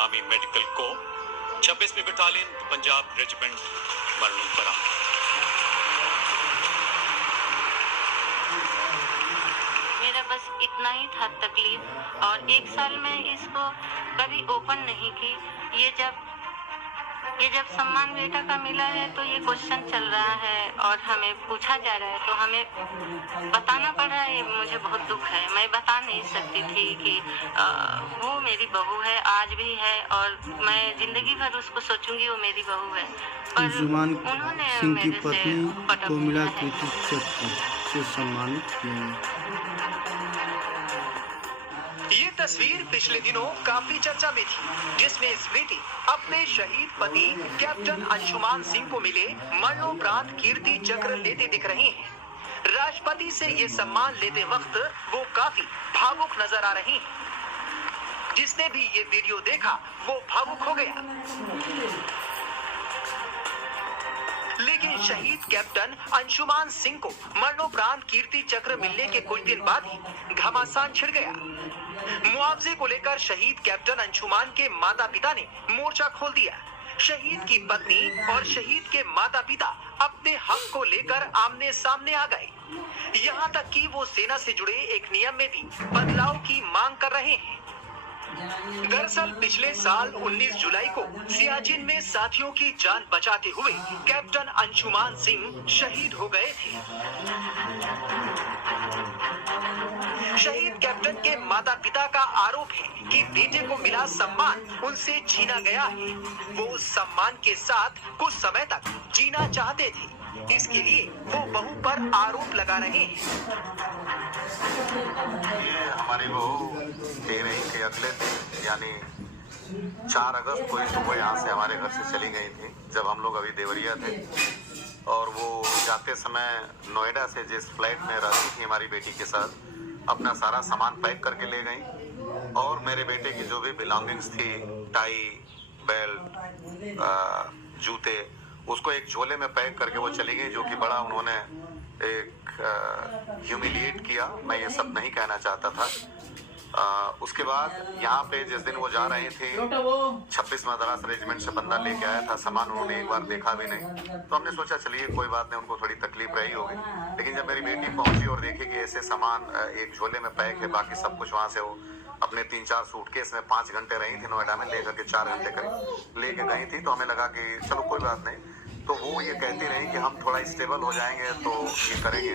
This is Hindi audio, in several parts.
आर्मी मेडिकल कोर 26वीं बटालियन पंजाब रेजिमेंट मरणोपरा। मेरा बस इतना ही था तकलीफ, और 1 साल में इसको कभी ओपन नहीं की। ये जब सम्मान बेटा का मिला है तो ये क्वेश्चन चल रहा है और हमें पूछा जा रहा है, तो हमें बताना पड़ रहा है। ये मुझे बहुत दुख है, मैं बता नहीं सकती थी कि वो मेरी बहू है, आज भी है, और मैं जिंदगी भर उसको सोचूंगी वो मेरी बहू है। पर अंशुमान उन्होंने सिंह की मेरे से पत्नी पटक को मिला दिया है। कीर्ति चक्र से सम्मानित किया गया। ये तस्वीर पिछले दिनों काफी चर्चा में थी, जिसमें स्मृति अपने शहीद पति कैप्टन अंशुमान सिंह को मिले मरणोपरांत कीर्ति चक्र लेते दिख रही हैं। राष्ट्रपति से ये सम्मान लेते वक्त वो काफी भावुक नजर आ रही हैं। जिसने भी ये वीडियो देखा वो भावुक हो गया। लेकिन शहीद कैप्टन अंशुमान सिंह को मरणोपरांत कीर्ति चक्र मिलने के कुछ दिन बाद ही घमासान छिड़ गया। मुआवजे को लेकर शहीद कैप्टन अंशुमान के माता पिता ने मोर्चा खोल दिया। शहीद की पत्नी और शहीद के माता पिता अपने हक को लेकर आमने सामने आ गए। यहाँ तक कि वो सेना से जुड़े एक नियम में भी बदलाव की मांग कर रहे हैं। दरअसल पिछले साल 19 जुलाई को सियाचिन में साथियों की जान बचाते हुए कैप्टन अंशुमान सिंह शहीद हो गए थे। शहीद कैप्टन के माता पिता का आरोप है कि बेटे को मिला सम्मान उनसे छीना गया है। वो उस सम्मान के साथ कुछ समय तक जीना चाहते थे, इसके लिए वो बहू पर आरोप लगा रहे हैं। ये हमारी बहू 13 के अगले दिन यानी 4 अगस्त को ही सुबह यहाँ से हमारे घर से चली गई थी, जब हम लोग अभी देवरिया थे। और वो जाते समय नोएडा से जिस फ्लाइट में रहती थी हमारी बेटी के साथ, अपना सारा सामान पैक करके ले गई। और मेरे बेटे की जो भी बिलोंगिंग्स थी, टाई, बेल्ट, जूते, उसको एक झोले में पैक करके वो चली गई, जो कि बड़ा उन्होंने एक ह्यूमिलिएट किया। मैं ये सब नहीं कहना चाहता था। उसके बाद यहाँ पे जिस दिन वो जा रहे थे, 26 मद्रास रेजिमेंट से बंदा लेके आया था सामान, उन्होंने एक बार देखा भी नहीं। तो हमने सोचा चलिए कोई बात नहीं, उनको थोड़ी तकलीफ रही होगी। लेकिन जब मेरी बेटी पहुंची और देखी कि ऐसे सामान एक झोले में पैक है, बाकी सब कुछ वहाँ से वो अपने 3-4 सूटकेस में 5 घंटे रही थी नोएडा में, लेकर के 4 घंटे करीब लेके गई थी। तो हमें लगा कि चलो कोई बात नहीं। तो वो ये कहती रही कि हम थोड़ा स्टेबल हो जाएंगे तो ये करेंगे।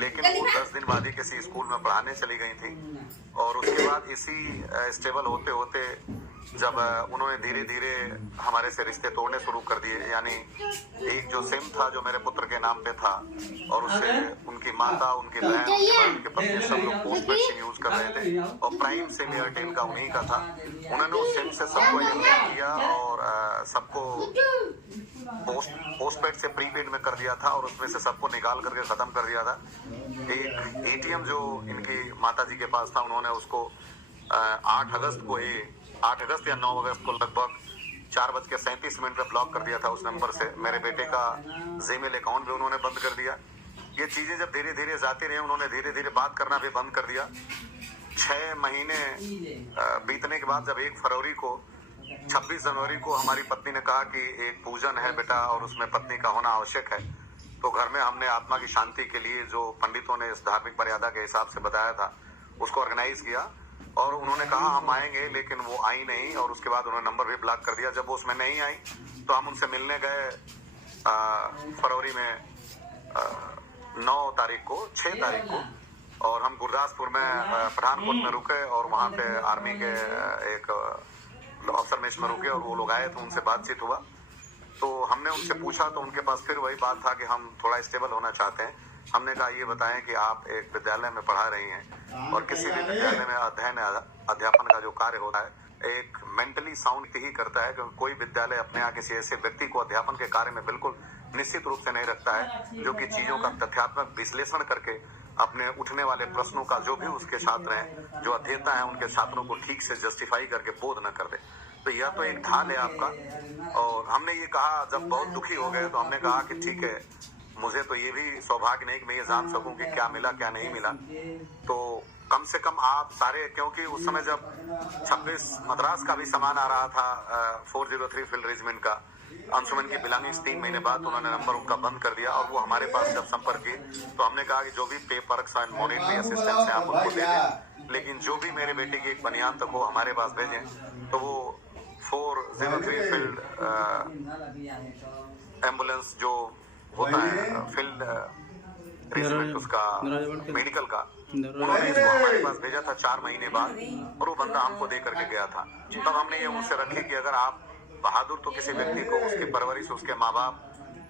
लेकिन वो 10 दिन बाद ही किसी स्कूल में पढ़ाने चली गई थी। और उसके बाद इसी स्टेबल होते होते जब उन्होंने धीरे धीरे हमारे से रिश्ते तोड़ने शुरू कर दिए, यानी एक जो सिम था जो मेरे पुत्र के नाम पे था, और उससे उनकी माता, उनकी बहन, उनके पत्नी सब लोग पोस्ट पेड सिम यूज कर रहे थे, और प्राइम सिम एयरटेल का उन्हीं का था। उन्होंने उस सिम से सबको एलिमिनेट किया और सबको पोस्ट पेड से प्रीपेड में कर दिया था, और उसमें से सबको निकाल करके खत्म कर दिया था। एक एटीएम जो इनकी माता जी के पास था, उन्होंने उसको 8 अगस्त या 9 अगस्त को लगभग 4:37 पे ब्लॉक कर दिया था उस नंबर से। मेरे बेटे का जीमेल अकाउंट भी उन्होंने बंद कर दिया। ये चीजें जब धीरे धीरे जाती रही, उन्होंने धीरे धीरे बात करना भी बंद कर दिया। 6 महीने बीतने के बाद जब 1 फरवरी को 26 जनवरी को हमारी पत्नी ने कहा कि एक पूजन है बेटा और उसमें पत्नी का होना आवश्यक है, तो घर में हमने आत्मा की शांति के लिए जो पंडितों ने इस धार्मिक मर्यादा के हिसाब से बताया था उसको ऑर्गेनाइज किया। और उन्होंने कहा हम आएंगे, लेकिन वो आई नहीं, और उसके बाद उन्होंने नंबर भी ब्लॉक कर दिया। जब वो उसमें नहीं आई तो हम उनसे मिलने गए फरवरी में 9 तारीख को, 6 तारीख को, और हम गुरदासपुर में पठानकोट में रुके, और वहाँ पे आर्मी के एक अफसर मेश में रुके, और वो लोग आए तो उनसे बातचीत हुआ। तो हमने उनसे पूछा तो उनके पास फिर वही बात था कि हम थोड़ा स्टेबल होना चाहते हैं। हमने कहा ये बताएं कि आप एक विद्यालय में पढ़ा रही हैं, और किसी भी विद्यालय में अध्ययन अध्यापन का जो कार्य होता है एक मेंटली साउंड ही करता है, क्योंकि कोई विद्यालय अपने यहाँ किसी ऐसे व्यक्ति को अध्यापन के कार्य में बिल्कुल निश्चित रूप से नहीं रखता है जो कि चीजों का तथ्यात्मक विश्लेषण करके अपने उठने वाले प्रश्नों का जो भी उसके छात्र हैं, जो अध्येता है, उनके छात्रों को ठीक से जस्टिफाई करके बोध न कर दे। तो यह तो एक ढाल है आपका। और हमने ये कहा, जब बहुत दुखी हो गए तो हमने कहा कि ठीक है, मुझे तो ये भी सौभाग्य नहीं कि मैं ये जान सकूं कि क्या मिला क्या नहीं मिला। तो कम से कम आप सारे, क्योंकि उस समय जब 26 मद्रास का भी सामान आ रहा था 403 फील्ड रेजिमेंट का, अंशुमन की बिलोंगिंग्स 3 महीने बाद उन्होंने नंबर उनका बंद कर दिया और वो हमारे पास जब संपर्क किए तो हमने कहा कि जो भी पेपर एंड मॉनिटरी असिस्टेंस है आप उनको दे दें, लेकिन जो भी मेरे बेटे की एक बनियान तक वो हमारे पास भेजें। तो वो 403 फील्ड एम्बुलेंस जो होता है फील्ड रेजिमेंट उसका मेडिकल का, उन्होंने इसको हमारे पास भेजा था 4 महीने बाद और वो बंदा हमको दे करके गया था। तब हमने ये उनसे रखे कि अगर आप बहादुर तो किसी व्यक्ति को उसकी परवरिश, उसके माँ बाप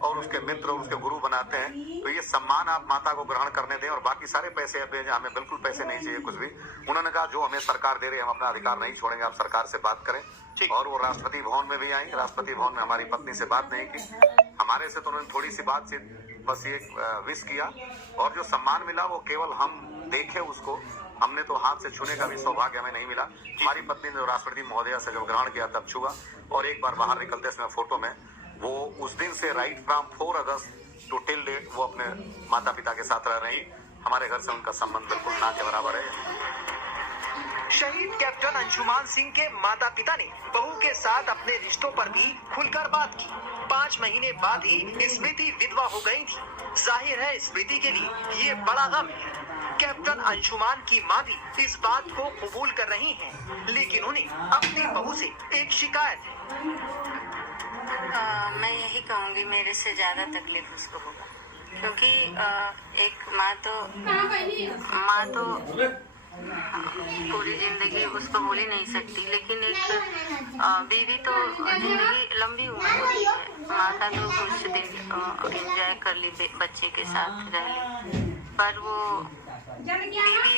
और उसके मित्र और उसके गुरु बनाते हैं, तो ये सम्मान आप माता को ग्रहण करने दें और बाकी सारे पैसे आप भेजें, हमें बिल्कुल पैसे नहीं चाहिए कुछ भी। उन्होंने कहा जो हमें सरकार दे रही है हम अपना अधिकार नहीं छोड़ेंगे, आप सरकार से बात करें। और वो राष्ट्रपति भवन में भी आई, राष्ट्रपति भवन में हमारी पत्नी से बात नहीं की, हमारे से तो उन्होंने थोड़ी सी बात से बस ये विश किया और जो सम्मान मिला वो केवल हम देखे उसको, हमने तो हाथ से छूने का भी सौभाग्य हमें नहीं मिला। हमारी पत्नी ने राष्ट्रपति महोदया से जब ग्रहण किया तब छुआ और एक बार बाहर निकलते समय फोटो में वो उस दिन से right from 4 August to till date वो अपने माता पिता के साथ रह रही। हमारे घर से उनका संबंध बिल्कुल ना के बराबर है। शहीद कैप्टन अंशुमान सिंह के माता पिता ने बहू के साथ अपने रिश्तों पर भी खुलकर बात की। 5 महीने बाद ही स्मृति विधवा हो गई थी। जाहिर है स्मृति के लिए ये बड़ा गम है। कैप्टन अंशुमान की मां भी इस बात को कबूल कर रही हैं, लेकिन उन्हें अपनी बहू से एक शिकायत है। मैं यही कहूँगी मेरे से ज़्यादा तकलीफ उसको होगा, क्योंकि एक माँ तो पूरी जिंदगी उसको भूल ही नहीं सकती, लेकिन एक बीवी तो जिंदगी लंबी उम्र होती है। माँ का तो कुछ दिन एंजॉय कर ली, बच्चे के साथ रह ली, पर वो बीवी